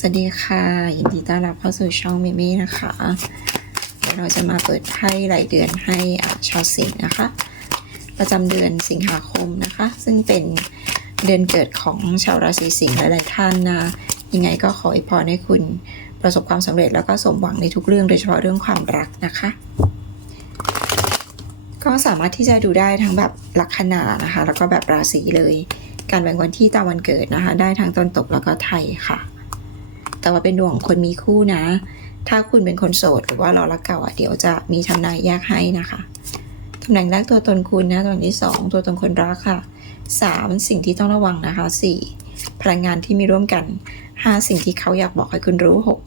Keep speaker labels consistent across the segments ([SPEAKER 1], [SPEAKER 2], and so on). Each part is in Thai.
[SPEAKER 1] สวัสดีค่ะ ยินดีต้อนรับเข้าสู่ช่องเมมี่นะคะเดี๋ยวเราจะมาเปิดไพ่รายเดือนให้ชาวสิงห์นะคะ ประจำเดือนสิงหาคมนะคะ ซึ่งเป็นเดือนเกิดของชาวราศีสิงห์หลายๆท่านนะยังไงก็ขออวยพรให้คุณประสบความสำเร็จแล้วก็สมหวังในทุกเรื่องโดยเฉพาะเรื่องความรักนะคะ ก็สามารถที่จะดูได้ทั้งแบบลัคนานะคะ แล้วก็แบบราศีเลย การแบ่งวันที่ตามวันเกิดนะคะ ได้ทั้งตะวันตกแล้วก็ไทยค่ะ แต่ว่าเป็นดวงของคนมีคู่นะ ถ้าคุณเป็นคนโสดหรือว่ารอรักเก่าอะเดี๋ยวจะมีทำนายแยกให้นะคะตำแหน่งแรกตัวตนคุณนะตำแหน่งที่สองตัวตนคนรักค่ะสามสิ่งที่ต้องระวังนะคะสี่พลังงานที่มีร่วมกันห้าสิ่งที่เขาอยากบอกให้คุณรู้หก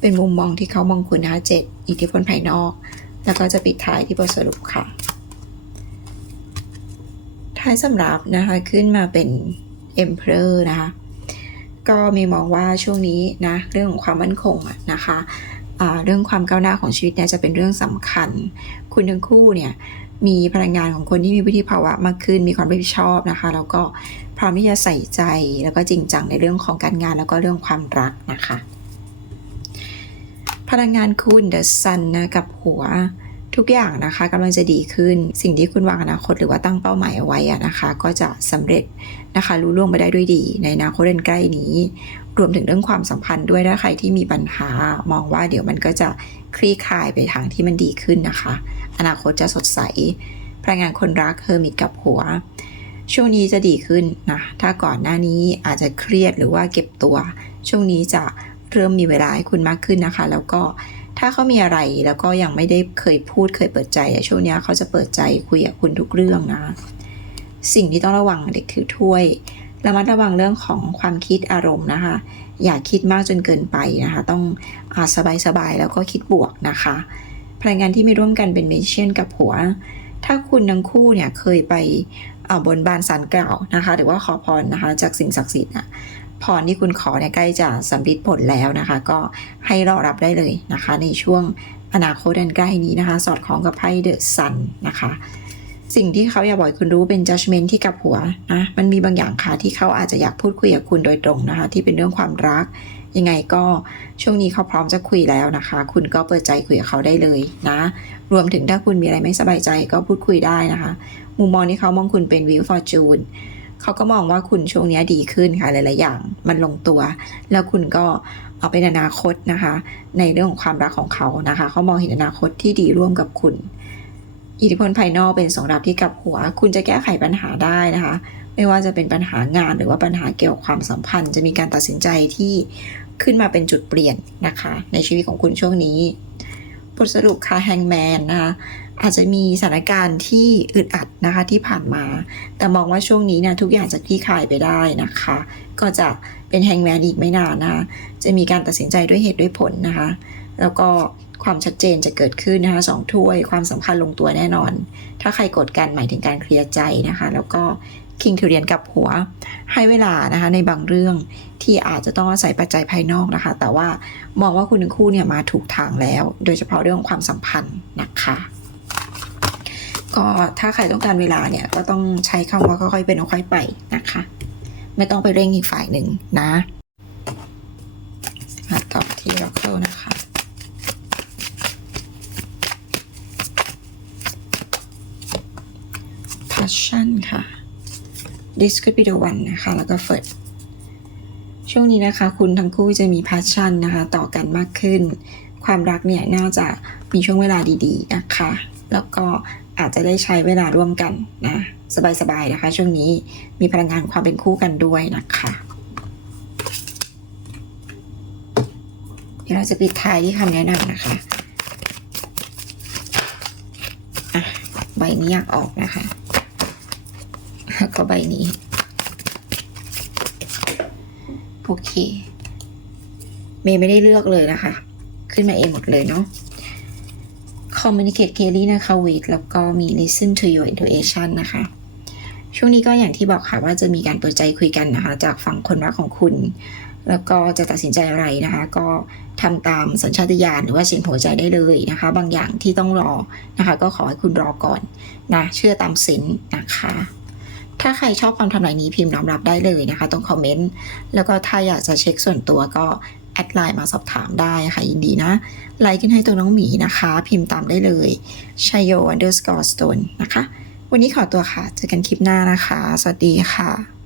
[SPEAKER 1] เป็นมุมมองที่เขามองคุณนะคะเจ็ดอิทธิพลภายนอก แล้วก็จะปิดท้ายที่บทสรุปค่ะ ท้ายสำหรับนะคะขึ้นมาเป็น Emperor นะคะ ก็มีมองว่าช่วงนี้นะเรื่องของความมั่นคงนะคะเรื่องความก้าวหน้าของชีวิตเนี่ยจะเป็นเรื่องสำคัญ คุณทั้งคู่เนี่ยมีพลังงานของคนที่มีวิธีภาวะมากขึ้น มีความรับผิดชอบนะคะ แล้วก็พร้อมที่จะใส่ใจแล้วก็จริงจังในเรื่องของการงานแล้วก็เรื่องความรักนะคะ พลังงานคุณเดอะซันนะกับหัว ทุกอย่างนะคะกำลังจะดีขึ้นสิ่งที่คุณวางอนาคตหรือว่าตั้งเป้าหมายเอาไว้อะนะคะ ก็จะสำเร็จนะคะรู้ล่วงไปได้ด้วยดี ในอนาคตอันใกล้นี้ รวมถึงเรื่องความสัมพันธ์ด้วยถ้าใครที่มีปัญหามองว่าเดี๋ยวมันก็จะคลี่คลายไปทางที่มันดีขึ้นนะคะ อนาคตจะสดใสพลังงานคนรักเฮอร์มิตกับหัว ช่วงนี้จะดีขึ้นนะถ้าก่อนหน้านี้อาจจะเครียดหรือว่าเก็บตัว ช่วงนี้จะเริ่มมีเวลาให้คุณมากขึ้นนะคะ แล้วก็ ถ้าเขามีอะไรแล้วก็ยังไม่ได้เคยพูดเคยเปิดใจอะช่วงนี้เขาจะเปิดใจคุยกับคุณทุกเรื่องนะ สิ่งที่ต้องระวังเด็กถือถ้วยระมัดระวังเรื่องของความคิดอารมณ์นะคะ อย่าคิดมากจนเกินไปนะคะ ต้องอาสบายๆแล้วก็คิดบวกนะคะพลังงานที่ไม่ร่วมกันเป็นเมเชียนกับหัว ถ้าคุณทั้งคู่เนี่ยเคยไปอ่าบนบานสารกล่าวนะคะ หรือว่าขอพรนะคะ จากสิ่งศักดิ์สิทธิ์นะ พรที่คุณขอเนี่ยใกล้จะสำเร็จผลแล้วนะคะ ก็ให้รอรับได้เลยนะคะ ในช่วงอนาคตอันใกล้นี้นะคะ สอดคล้องกับไพ่เดอะซันนะคะ สิ่งที่เขาอยากบอกคุณรู้เป็น judgment ที่กับหัวนะมันมีบางอย่างค่ะที่เขาอาจจะอยากพูดคุยกับคุณโดยตรงนะคะ ที่เป็นเรื่องความรัก ยังไงก็ช่วงนี้เขาพร้อมจะคุยแล้วนะคะ คุณก็เปิดใจคุยกับเขาได้เลยนะ รวมถึงถ้าคุณมีอะไรไม่สบายใจก็พูดคุยได้นะคะ มุมมองที่เขามองคุณเป็นวิวฟอร์จูน เขาก็มองว่าคุณช่วงนี้ดีขึ้นค่ะหลาย ๆ อย่างมันลงตัว แล้วคุณก็เอาเป็นอนาคตนะคะ ในเรื่องของความรักของเขานะคะ เขามองเห็นอนาคตที่ดีร่วมกับคุณ อิทธิพลภายนอกเป็นสองดับที่กับหัว คุณจะแก้ไขปัญหาได้นะคะ ไม่ว่าจะเป็นปัญหางานหรือว่าปัญหาเกี่ยวกับความสัมพันธ์ จะมีการตัดสินใจที่ขึ้นมาเป็นจุดเปลี่ยนนะคะ ในชีวิตของคุณช่วงนี้ ทสรุปค่ะแฮงแมนนะคะอาจจะมีสถานการณ์ที่อึดอัดนะคะที่ผ่านมา แต่มองว่าช่วงนี้นี่ยทุกอย่างจะคลี่คลายไปได้นะคะ ก็จะเป็นแฮงแมนอีกไม่นานนะคะจะมีการตัดสินใจด้วยเหตุด้วยผลนะคะ แล้วก็ความชัดเจนจะเกิดขึ้นนะคะสองถ้วยความสัมพันธ์ลงตัวแน่นอน ถ้าใครกดกันหมายถึงการเคลียร์ใจนะคะ แล้วก็ คิงทูเรียนกับหัวให้เวลานะคะในบางเรื่องที่อาจจะต้องอาศัยปัจจัยภายนอกนะคะ แต่ว่ามองว่าคุณทั้งคู่เนี่ยมาถูกทางแล้ว โดยเฉพาะเรื่องของความสัมพันธ์นะคะก็ถ้าใครต้องการเวลาเนี่ยก็ต้องใช้คำว่าค่อยๆเป็นค่อยๆไปนะคะ ไม่ต้องไปเร่งอีกฝ่ายหนึ่งนะมาต่อที่ล็อกเคิลนะคะ passion ค่ะ this could be the one นะคะ แล้วก็ first ช่วงนี้นะคะ คุณทั้งคู่จะมี passion นะคะ ต่อกันมากขึ้น ความรักเนี่ยน่าจะมีช่วงเวลาดีๆนะคะ แล้วก็อาจจะได้ใช้เวลาร่วมกันนะ สบายๆนะคะ ช่วงนี้มีพลังงานความเป็นคู่กันด้วยนะคะเดี๋ยวเราจะปิดท้ายที่คำแนะนำนะคะอะใบนี้อยากออกนะคะ แล้วก็ใบนี้ โอเค เมย์ไม่ได้เลือกเลยนะคะ ขึ้นมาเองหมดเลยเนาะ communicate clearly นะคะ with แล้วก็มี listen to your intuition นะคะ ช่วงนี้ก็อย่างที่บอกค่ะว่าจะมีการเปิดใจคุยกันนะคะ จากฝั่งคนรักของคุณ แล้วก็จะตัดสินใจอะไรนะคะ ก็ทำตามสัญชาตญาณหรือว่าเสียงหัวใจได้เลยนะคะ บางอย่างที่ต้องรอนะคะ ก็ขอให้คุณรอก่อนนะ เชื่อตามสินนะคะ ถ้าใครชอบความทำนายนี้พิมพ์น้อมรับได้เลยนะคะต้องคอมเมนต์ แล้วก็ถ้าอยากจะเช็คส่วนตัวก็แอดไลน์มาสอบถามได้ค่ะยินดีนะ ไลค์กันให้ตัวน้องหมีนะคะ พิมพ์ตามได้เลยชัยโย underscore stone นะคะ วันนี้ขอตัวค่ะ เจอกันคลิปหน้านะคะ สวัสดีค่ะ